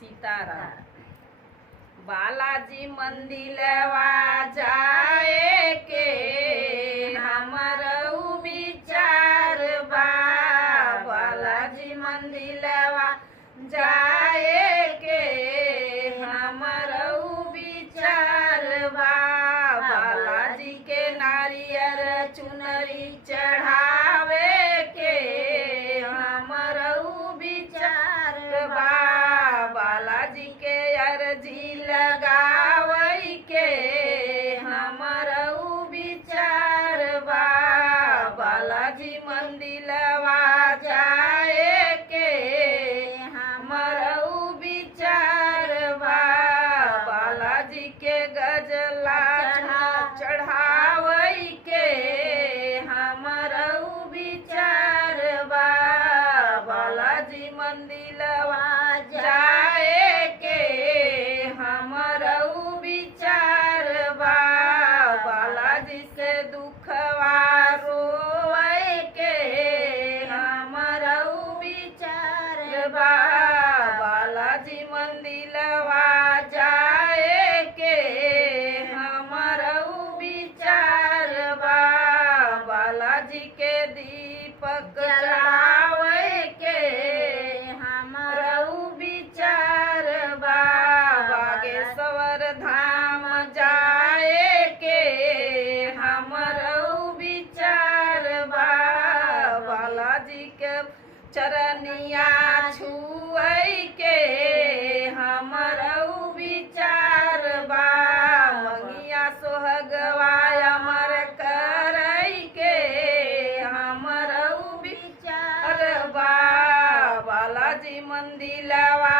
सीताराम। बालाजी मंदिरवा जाए के हमर विचार बा। बालाजी मंदिरवा जाए के हमर विचार बा। बालाजी के नारियर चुनरी चढ़ावे के हमर विचार बा। बालाजी के अर्जी लगावई के हमर विचार बा। बालाजी मंदिरवा जाए के हमर विचार बा। बालाजी के गजला चढ़ावई के हमर विचार बा। बालाजी मंदिरवा जाए के हमर विचार बा। बालाजी से दुखवा रोए के हमर विचार बा। बालाजी मंदिरवा जाए के हमर विचार बा। बालाजी के दीपक जलावे के हमर विचार बा। बागेश्वर धाम जाए के हमर विचार बा। बालाजी के चरनिया छुए के हमर विचार बा। मंगिया सोहगवा अमर करई के हमर विचार बा। बालाजी मंदिरवा